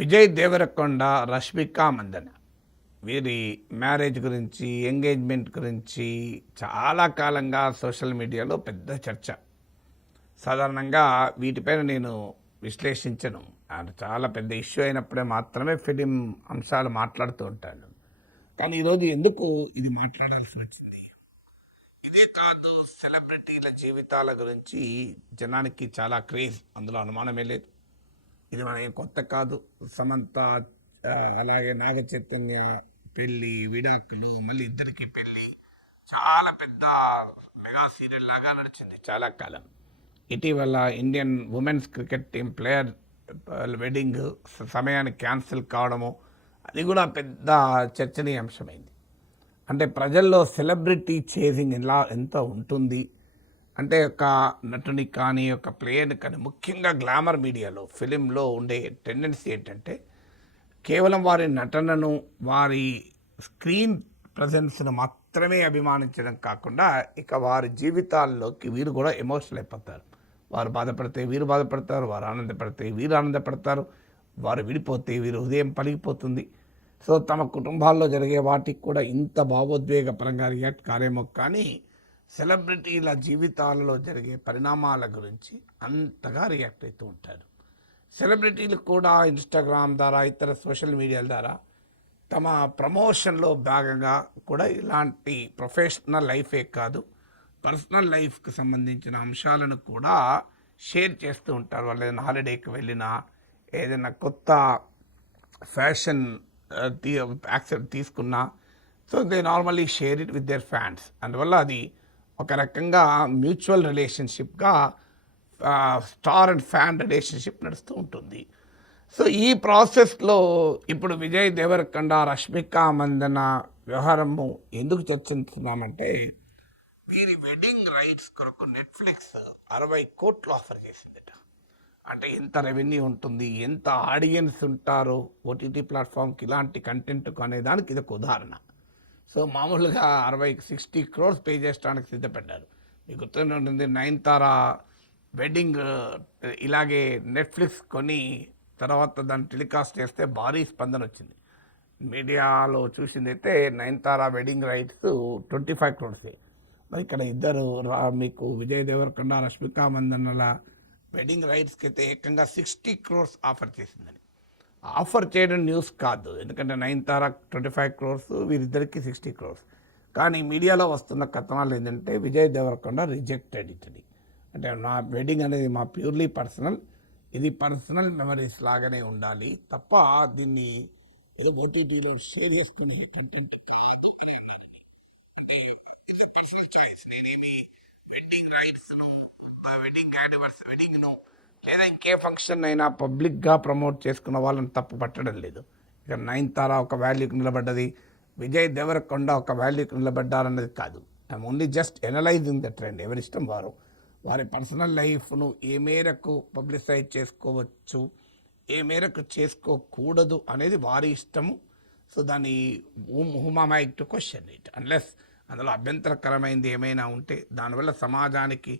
విజయ్ దేవరకొండ, రష్మిక మందన వీరి మ్యారేజ్ గురించి, ఎంగేజ్మెంట్ గురించి చాలా కాలంగా సోషల్ మీడియాలో పెద్ద చర్చ. సాధారణంగా వీటిపైన నేను విశ్లేషించను. అది చాలా పెద్ద ఇష్యూ అయినప్పుడే మాత్రమే ఫిలిం అంశాలు మాట్లాడుతూ ఉంటాను. కానీ ఈరోజు ఎందుకు ఇది మాట్లాడాల్సి వచ్చింది? ఇదే కాదు, సెలబ్రిటీల జీవితాల గురించి జనానికి చాలా క్రేజ్, అందులో అనుమానమే లేదు. ఇది మన ఏం కొత్త కాదు. సమంత, అలాగే నాగ చైతన్య పెళ్ళి, విడాకులు, మళ్ళీ ఇద్దరికి పెళ్ళి, చాలా పెద్ద మెగా సీరియల్ లాగా నడిచింది చాలా కాలం. ఇటీవల Indian women's cricket team player wedding సమయానికి క్యాన్సిల్ కావడము, అది కూడా పెద్ద చర్చనీయాంశమైంది. అంటే ప్రజల్లో సెలబ్రిటీ చేసింగ్ ఎంత ఉంటుంది అంటే, ఒక నటుని కానీ ఒక ప్లేయర్ని కానీ, ముఖ్యంగా గ్లామర్ మీడియాలో ఫిలింలో ఉండే టెండెన్సీ ఏంటంటే, కేవలం వారి నటనను, వారి స్క్రీన్ ప్రజెన్స్ను మాత్రమే అభిమానించడం కాకుండా, ఇక వారి జీవితాల్లోకి వీరు కూడా ఎమోషనల్ అయిపోతారు. వారు బాధపడితే వీరు బాధపడతారు, వారు ఆనందపడితే వీరు ఆనందపడతారు, వారు విడిపోతే వీరు హృదయం పలిగిపోతుంది. సో తమ కుటుంబాల్లో జరిగే వాటికి కూడా ఇంత భావోద్వేగపరంగా రియాక్ట్ కారేమో, కానీ సెలబ్రిటీల జీవితాలలో జరిగే పరిణామాల గురించి అంతగా రియాక్ట్ అవుతూ ఉంటారు. సెలబ్రిటీలు కూడా ఇన్స్టాగ్రామ్ ద్వారా, ఇతర సోషల్ మీడియాల ద్వారా తమ ప్రమోషన్లో భాగంగా కూడా ఇలాంటి ప్రొఫెషనల్ లైఫే కాదు, పర్సనల్ లైఫ్కి సంబంధించిన అంశాలను కూడా షేర్ చేస్తూ ఉంటారు. వాళ్ళు ఏదైనా హాలిడేకి వెళ్ళినా, ఏదైనా కొత్త ఫ్యాషన్ యాక్సెప్ట్ తీసుకున్నా, so they normally share it with their fans. అందువల్ల అది ఒక రకంగా మ్యూచువల్ రిలేషన్షిప్గా స్టార్ అండ్ ఫ్యాన్ రిలేషన్షిప్ నడుస్తూ ఉంటుంది. సో ఈ ప్రాసెస్లో ఇప్పుడు విజయ్ దేవరకొండ, రష్మిక మందన వ్యవహారము ఎందుకు చర్చిస్తున్నామంటే, వీరి వెడ్డింగ్ రైట్స్ కొరకు నెట్ఫ్లిక్స్ 60 కోట్లు ఆఫర్ చేసిందట. అంటే ఎంత రెవెన్యూ ఉంటుంది, ఎంత ఆడియన్స్ ఉంటారో ఓటీటీ ప్లాట్ఫామ్కి ఇలాంటి కంటెంట్ అనేదానికి ఇది ఒక ఉదాహరణ. సో మామూలుగా 60 crores పే చేయడానికి సిద్ధపడ్డారు. మీకు గుర్తునే ఉంటుంది, నయనతార వెడ్డింగ్ ఇలాగే నెట్ఫ్లిక్స్ కొని తర్వాత దాన్ని టెలికాస్ట్ చేస్తే భారీ స్పందన వచ్చింది. మీడియాలో చూసింది అయితే నయనతార వెడ్డింగ్ రైట్స్ 25 crores. మరి ఇక్కడ ఇద్దరు మీకు విజయ్ దేవరకొండ, రష్మిక మందన్నల వెడ్డింగ్ రైట్స్కి అయితే ఏకంగా 60 crores ఆఫర్ చేసిందని. ఆఫర్ చేయడం న్యూస్ కాదు, ఎందుకంటే నయనతార 25 crores, వీరిద్దరికి 60 crores. కానీ మీడియాలో వస్తున్న కథనాలు ఏంటంటే, విజయ్ దేవరకొండ రిజెక్టెడ్ ఇట్. అంటే నా వెడ్డింగ్ అనేది మా ప్యూర్లీ పర్సనల్, ఇది పర్సనల్ మెమరీస్ లాగానే ఉండాలి తప్ప దీన్ని ఏదో ఓటీటీలో షేర్ చేసుకునే కంటెంట్ కాదు అని అన్నారు. అంటే ఇట్స్ ఎ పర్సనల్ చాయిస్. నేనేమి వెడ్డింగ్ రైట్స్ను, వెడ్డింగ్ను లేదా ఇంకే ఫంక్షన్ అయినా పబ్లిక్గా ప్రమోట్ చేసుకున్న వాళ్ళని తప్పు పట్టడం లేదు. ఇక నయనతార ఒక వాల్యూకి నిలబడ్డది, విజయ్ దేవరకొండ ఒక వాల్యూకి నిలబడ్డారన్నది కాదు. I'm only just analysing the trend. ఎవరిష్టం వారు, వారి పర్సనల్ లైఫ్ను ఏ మేరకు పబ్లిసైజ్ చేసుకోవచ్చు, ఏ మేరకు చేసుకోకూడదు అనేది వారి ఇష్టము. సో దాన్ని హుమామై టు క్వశ్చన్ ఇట్ అన్లెస్ అందులో అభ్యంతరకరమైనది ఏమైనా ఉంటే, దానివల్ల సమాజానికి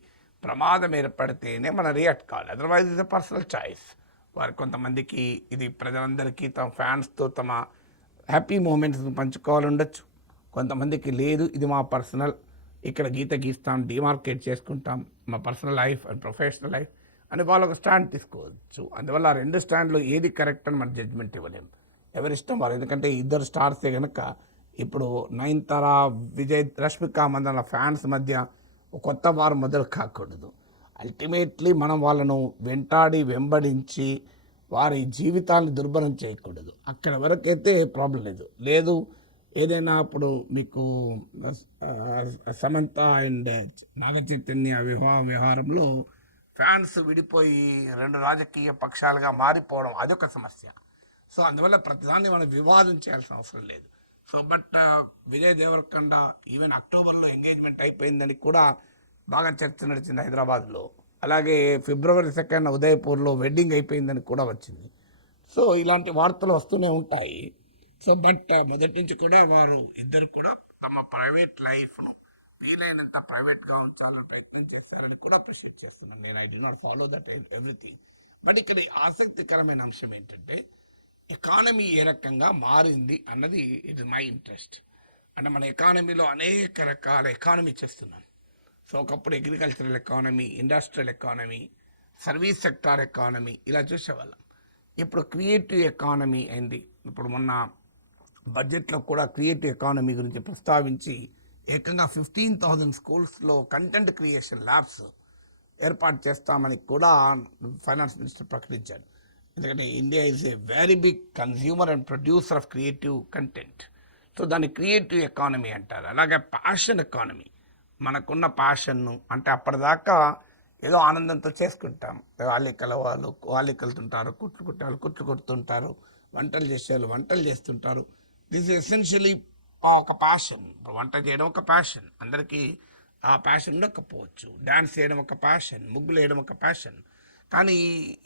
ప్రమాదం ఏర్పడితేనే మనం రియాక్ట్ కావాలి. అదర్వైజ్ ఇది పర్సనల్ చాయిస్. వారి కొంతమందికి ఇది ప్రజలందరికీ తమ ఫ్యాన్స్తో తమ హ్యాపీ మూమెంట్స్ని పంచుకోవాలి ఉండొచ్చు, కొంతమందికి లేదు ఇది మా పర్సనల్, ఇక్కడ గీత గీస్తాం, డిమార్కేట్ చేసుకుంటాం, మా personal life and professional life అని వాళ్ళు ఒక స్టాండ్ తీసుకోవచ్చు. అందువల్ల ఆ రెండు స్టాండ్లో ఏది కరెక్ట్ అని మన జడ్జ్మెంట్ ఇవ్వలేము, ఎవరిష్టం వారు. ఎందుకంటే ఇద్దరు స్టార్సే కనుక ఇప్పుడు నయనతార, రష్మిక మందన ఫ్యాన్స్ మధ్య కొత్త వారు మొదలు కాకూడదు. అల్టిమేట్లీ మనం వాళ్ళను వెంబడించి వారి జీవితాన్ని దుర్భరం చేయకూడదు. అక్కడ వరకైతే ప్రాబ్లం లేదు. ఏదైనా ఇప్పుడు మీకు సమంత అండ్ నాగ చైతన్య వ్యవహారంలో ఫ్యాన్స్ విడిపోయి రెండు రాజకీయ పక్షాలుగా మారిపోవడం అదొక సమస్య. సో అందువల్ల ప్రతిదాన్ని మనం వివాదం చేయాల్సిన అవసరం లేదు. So but Vijay Deverakonda even అక్టోబర్లో ఎంగేజ్మెంట్ అయిపోయిందని కూడా బాగా చర్చ నడిచింది హైదరాబాద్లో. అలాగే February 2 ఉదయపూర్లో వెడ్డింగ్ అయిపోయిందని కూడా వచ్చింది. సో ఇలాంటి వార్తలు వస్తూనే ఉంటాయి. సో బట్ మొదటి నుంచి కూడా వారు ఇద్దరు కూడా తమ ప్రైవేట్ లైఫ్ను వీలైనంత ప్రైవేట్గా ఉంచాలని ప్రయత్నం చేస్తారని కూడా అప్రిషియేట్ చేస్తున్నాను నేను. I did not follow that everything. But ఇక్కడ ఆసక్తికరమైన అంశం ఏంటంటే, ఎకానమీ ఏ రకంగా మారింది అన్నది ఇట్ ఇస్ మై ఇంట్రెస్ట్. అంటే మన ఎకానమీలో అనేక రకాల ఎకానమీ చేస్తున్నాం. సో ఒకప్పుడు agricultural economy, industrial economy, service sector economy ఇలా చూసేవాళ్ళం. ఇప్పుడు క్రియేటివ్ ఎకానమీ అయింది. ఇప్పుడు మొన్న బడ్జెట్లో కూడా క్రియేటివ్ ఎకానమీ గురించి ప్రస్తావించి ఏకంగా 15,000 స్కూల్స్లో కంటెంట్ క్రియేషన్ ల్యాబ్స్ ఏర్పాటు చేస్తామని కూడా ఫైనాన్స్ మినిస్టర్ ప్రకటించాడు. ఎందుకంటే India is a very big consumer and producer of creative content. So దాన్ని క్రియేటివ్ ఎకానమీ అంటారు. అలాగే ప్యాషన్ ఎకానమీ, మనకున్న ప్యాషన్ను అంటే అప్పటిదాకా ఏదో ఆనందంతో చేసుకుంటాం. వాళ్ళు వెళ్తుంటారు, కుట్లు కొడుతుంటారు, వంటలు చేసేవాళ్ళు వంటలు చేస్తుంటారు. దిస్ ఎసెన్షియలీ ఒక ప్యాషన్. వంట చేయడం ఒక ప్యాషన్, అందరికీ ఆ ప్యాషన్ ఉండకపోవచ్చు. డ్యాన్స్ చేయడం ఒక ప్యాషన్, ముగ్గులు వేయడం ఒక ప్యాషన్. కానీ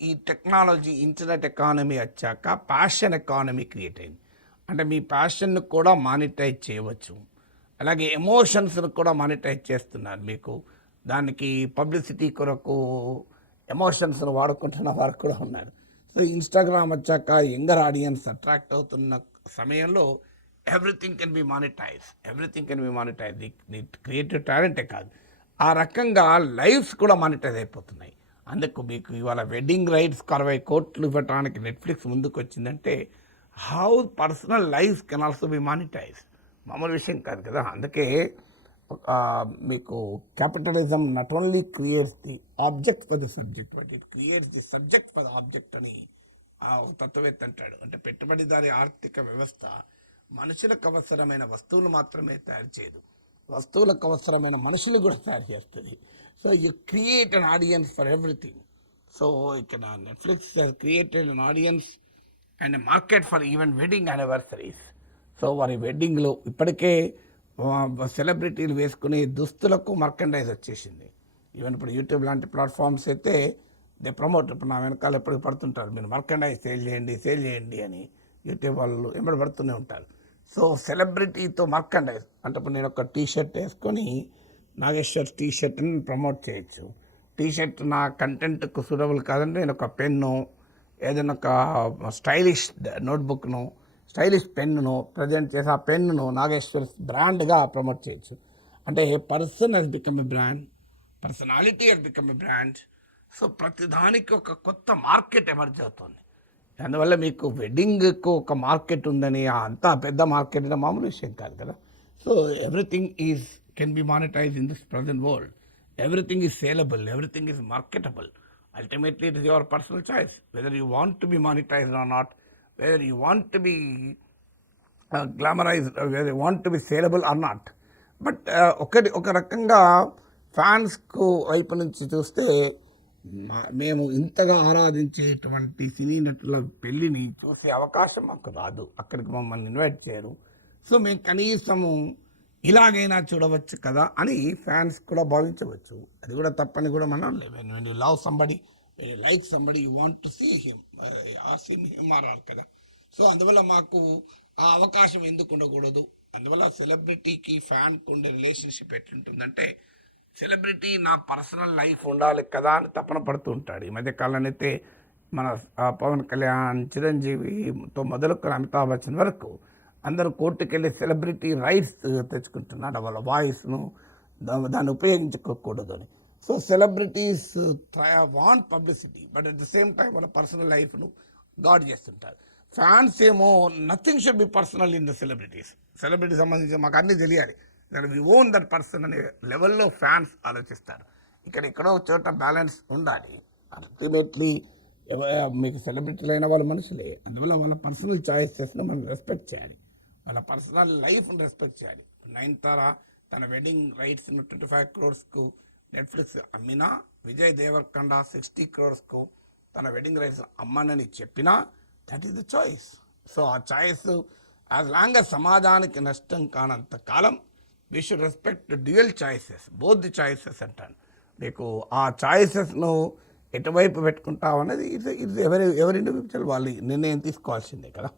ఈ టెక్నాలజీ, ఇంటర్నెట్ ఎకానమీ వచ్చాక ప్యాషన్ ఎకానమీ క్రియేట్ అయింది. అంటే మీ ప్యాషన్ను కూడా మానిటైజ్ చేయవచ్చు. అలాగే ఎమోషన్స్ను కూడా మానిటైజ్ చేస్తున్నారు. మీకు దానికి పబ్లిసిటీ కొరకు ఎమోషన్స్ను వాడుకుంటున్న వారు కూడా ఉన్నారు. సో ఇన్స్టాగ్రామ్ వచ్చాక యంగర్ ఆడియన్స్ అట్రాక్ట్ అవుతున్న సమయంలో ఎవ్రీథింగ్ కెన్ బి మానిటైజ్. నీ క్రియేటివ్ టాలెంటే కాదు, ఆ రకంగా లైఫ్స్ కూడా మానిటైజ్ అయిపోతున్నాయి. అందుకు మీకు ఇవాళ వెడ్డింగ్ రైట్స్ 60 కోట్లు ఇవ్వడానికి నెట్ఫ్లిక్స్ ముందుకు వచ్చిందంటే how personal life can also be monetize. మామూలు విషయం కాదు కదా. అందుకే మీకు capitalism not only creates the object for the subject, but it creates the subject for the object అని ఒక తత్వవేత్త అంటాడు. అంటే పెట్టుబడిదారి ఆర్థిక వ్యవస్థ మనుషులకు అవసరమైన వస్తువులు మాత్రమే తయారు చేయదు, వస్తువులకు అవసరమైన మనుషులు కూడా తయారు చేస్తుంది. So you create an audience for everything. So ఇక్కడ Netflix created an audience and market for even wedding anniversaries. So వారి వెడ్డింగ్లో ఇప్పటికే సెలబ్రిటీలు వేసుకునే దుస్తులకు మర్కండైజ్ వచ్చేసింది. ఈవెన్ ఇప్పుడు యూట్యూబ్ లాంటి ప్లాట్ఫామ్స్ అయితే దే ప్రమోట్. ఇప్పుడు నా వెనకాల ఎప్పటికి పడుతుంటారు, మీరు మర్కండైజ్ సేల్ చేయండి అని యూట్యూబ్ వాళ్ళు ఎంబడి పడుతూనే ఉంటారు. సో సెలబ్రిటీతో మర్కండైజ్ అంటే ఇప్పుడు నేను ఒక టీషర్ట్ వేసుకొని నాగేశ్వర్ టీషర్ట్ని ప్రమోట్ చేయొచ్చు. టీషర్ట్ నా కంటెంట్కు సూటబుల్ కాదంటే నేను ఒక పెన్ను, ఏదైనా ఒక స్టైలిష్ నోట్బుక్ను, స్టైలిష్ పెన్నును ప్రజెంట్ చేసి ఆ పెన్నును నాగేశ్వర్ బ్రాండ్గా ప్రమోట్ చేయొచ్చు. అంటే person has become a brand, personality has become a brand. So ప్రతిదానికి ఒక కొత్త మార్కెట్ ఎమర్జ్ అవుతుంది. అందువల్ల మీకు వెడ్డింగ్కు ఒక మార్కెట్ ఉందని అంతా పెద్ద మార్కెట్ మామూలు విషయం కాదు కదా. So everything can be monetize in this present world. Everything is saleable, everything is marketable. Ultimately, it is your personal choice whether you want to be monetized or not, whether you want to be glamorized, whether you want to be saleable or not. But ఒక రకంగా ఫ్యాన్స్కు వైపు నుంచి చూస్తే మేము ఇంతగా ఆరాధించేటువంటి సినీ నటుల పెళ్ళిని చూసే అవకాశం మాకు రాదు, అక్కడికి మమ్మల్ని ఇన్వైట్ చేయరు. సో మేము కనీసము ఇలాగైనా చూడవచ్చు కదా అని ఫ్యాన్స్ కూడా భావించవచ్చు. అది కూడా తప్పని కూడా మనం when you love somebody, when you like somebody, you want to see him or her కదా. సో అందువల్ల మాకు ఆ అవకాశం ఎందుకు ఉండకూడదు? అందువల్ల సెలబ్రిటీకి ఫ్యాన్కి ఉండే రిలేషన్షిప్ ఎట్లుంటుందంటే, సెలబ్రిటీ నా పర్సనల్ లైఫ్ ఉండాలి కదా అని తపన పడుతూ ఉంటాడు. ఈ మధ్య కాలంలో అయితే మన పవన్ కళ్యాణ్, చిరంజీవితో మొదలుకొని అమితాబ్ బచ్చన్ వరకు అందరూ కోర్టుకు వెళ్ళి సెలబ్రిటీ రైట్స్ తెచ్చుకుంటున్నాడు, వాళ్ళ వాయిస్ను దాన్ని ఉపయోగించుకోకూడదు అని. So celebrities want publicity, but at the same time వాళ్ళ పర్సనల్ లైఫ్ను గాడ్ చేస్తుంటారు. ఫ్యాన్స్ ఏమో nothing should be personal in the celebrities. Celebrity సంబంధించి మాకు అన్నీ తెలియాలి, వి ఓన్ దట్ పర్సన్ అనే లెవెల్లో ఫ్యాన్స్ ఆలోచిస్తారు. ఎక్కడో చోట బ్యాలెన్స్ ఉండాలి. అల్టిమేట్లీ మీకు సెలబ్రిటీలు అయిన వాళ్ళ మనుషులే, అందువల్ల వాళ్ళ పర్సనల్ చాయిసెస్ను మనం రెస్పెక్ట్ చేయాలి, వాళ్ళ పర్సనల్ లైఫ్ను రెస్పెక్ట్ చేయాలి. నయనతార తన వెడ్డింగ్ రైట్స్ను 25 crores నెట్ఫ్లిక్స్ అమ్మినా, విజయ్ దేవరకొండ 60 crores తన వెడ్డింగ్ రైట్స్ అమ్మనని చెప్పినా, that is the choice. So ఆ చాయిస్ యాజ్ లాంగ్ as సమాజానికి నష్టం కానంత కాలం we should respect dual choices, both the choices అంటాను. మీకు ఆ చాయిసెస్ను ఎటువైపు పెట్టుకుంటాం అనేది ఇది ఎవరి ఇండివిజువల్ వాళ్ళు నిర్ణయం తీసుకోవాల్సిందే కదా.